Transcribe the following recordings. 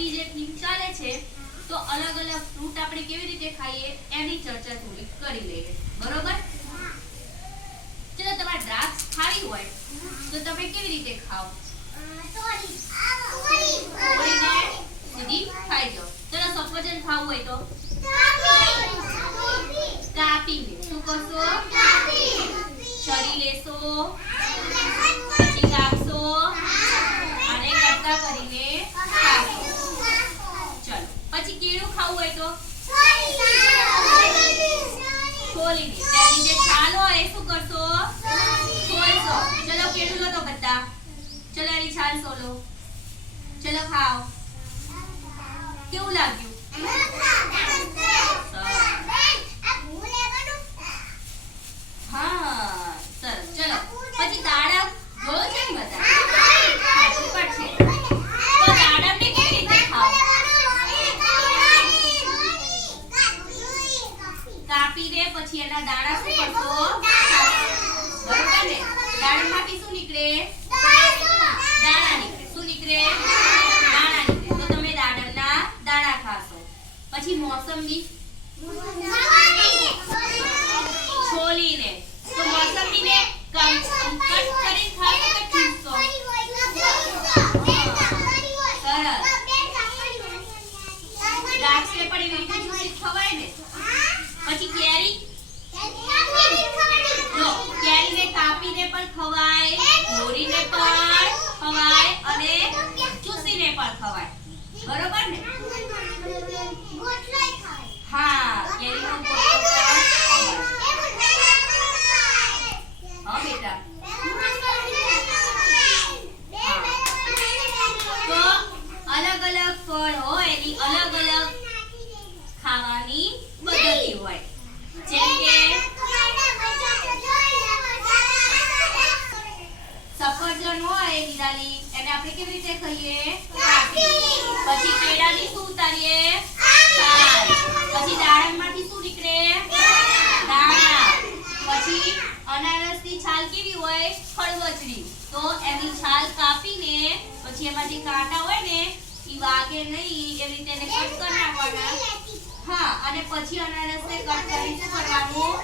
Healthy જે theme ચાલે છે તો અલગ અલગ ફ્રૂટ આપણે કેવી રીતે ખાઈએ એની ચર્ચા થોડી કરી લઈએ. બરોબર? ચલો તમારે દ્રાક્ષ ખાવી હોય તો તમે કેવી રીતે ખાઓ? ખાઈ જાઓ ચલો સફરજન ખાવું હોય તો? કાપીને શું કરશો? છરી લેશો. ખોલીને તેની જે છાલ હોય શું કરશો? ખોલશો ચલો કેળું લો તો બધા. ચલો એની છાલ સોલો ચલો, ખાઓ. કેવું લાગ્યું? હા, સરસ. ચલો. પછી દાડમ જોયો છે ને બધા ખાટું પડશે તો દાડમને કેવી રીતે ખાઓ કાપીને પછી એના દાણા શું કરશો? બરોબર ને? દાડમમાંથી શું નીકળે દાણા નીકળે શું નીકળે દાણા નીકળે તો તમે દાડમના દાણા ખાશો પછી મોસંબી છોલીને તો મોસંબીને કટ કરી ખાશો કે ચૂસશો સરસ દ્રાક્ષને પણ એવી રીતે ચૂસી ખવાય ને પછી કેરી જો કેરીને કાપીને પણ ખવાય મોરીને પણ ખવાય અને ચૂસીને ખવાય બરોબર ને તો અલગ અલગ ફળ હોય એની અલગ અલગ ખાવાની પદ્ધતિ હોય જેમ સફરજન હોય નિરાલી એને આપણે કેવી રીતે ખાઈએ પછી કેળાની શું ઉતારીએ? છાલ પછી દાડમમાંથી શું નીકળે? દાણા પછી અનારસની છાલ કેવી હોય? ખરબચડી તો એની છાલ કાપીને, પછી એમાં જે કાંટા હોય ને એ વાગે નહીં, એવી રીતે એને કટ કરી નાખવાના. હા, અને પછી અનારસને કટ કરી શું કરવાનું?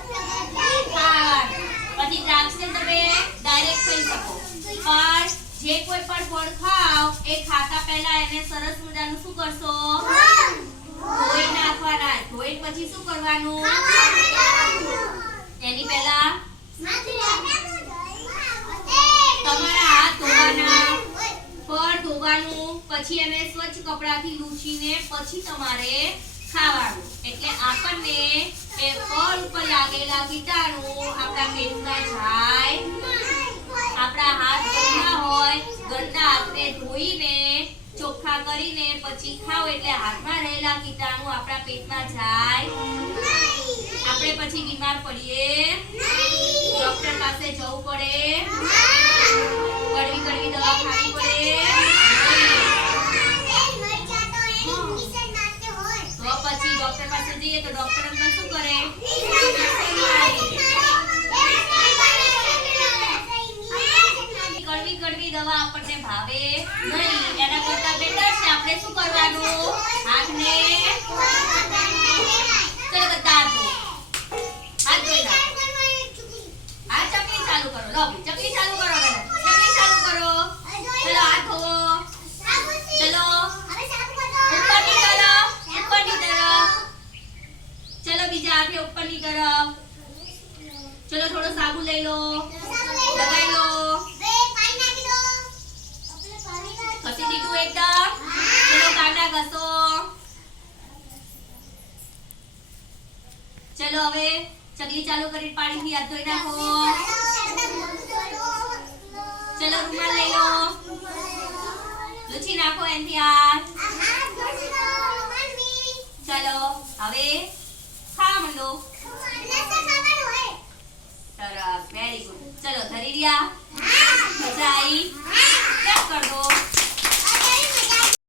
ખાવાનું પછી દ્રાક્ષને તમે ડાયરેક્ટ ખાઈ શકો. પણ જે કોઈ પણ ફળ ખાવ એ ખાતા પહેલા એને સરસ મજાનું શું કરશો? ધોઈ નાખવાના. ધોઈ પછી શું કરવાનું? એની પહેલા તમારા હાથ ધોવાના. ફળ ધોવાનું પછી એને સ્વચ્છ કપડાથી લૂછીને પછી તમારે ખાવાનું. એટલે આપણને એ ફળ ઉપર લાગેલા કીટાણુ આપણા પેટમાં જાય આપણા હાથ હોય ગંદા હાથને ધોઈને, ચોખ્ખા કરીને પછી ખાઓ એટલે હાથમાં રહેલા કીટાણુ આપણા પેટમાં જાય. આપણે પછી બીમાર પડીએ. ડોક્ટર પાસે જવું પડે. કડવી કડવી દવા ખાવી પડે. તો પછી ડોક્ટર પાસે જઈએ તો ડોક્ટર અમને શું કરે કડવી કડવી દવા આપણને ભાવે નહીં. એના કરતા બેટર છે. આપણે શું કરવાનું? હાથને ચલો બધા હાથ ધોવો. હાથ ધોઈ. આ ચકલી ચાલુ કરો. લો ચકલી ચાલુ કરો ચકલી ચાલુ કરો. ચલો, હાથ ધોવો. ચલો. ઉપરની તરફ ઉપરની તરફ. ચલો, બીજા હાથે ઉપરની તરફ. ચલો, થોડો સાબુ લઈ લો. ચલો હવે ચકલી ચાલુ કરી પાણીથી હાથ ધોઈ નાખો. ચલો રૂમાલ લઈ લો. લૂછી નાખો એનથી હાથ. ચલો, હવે ખાવા માંડો. સરસ વેરી ગુડ ચલો, ધરી રહ્યા. મજા આવી. કર દો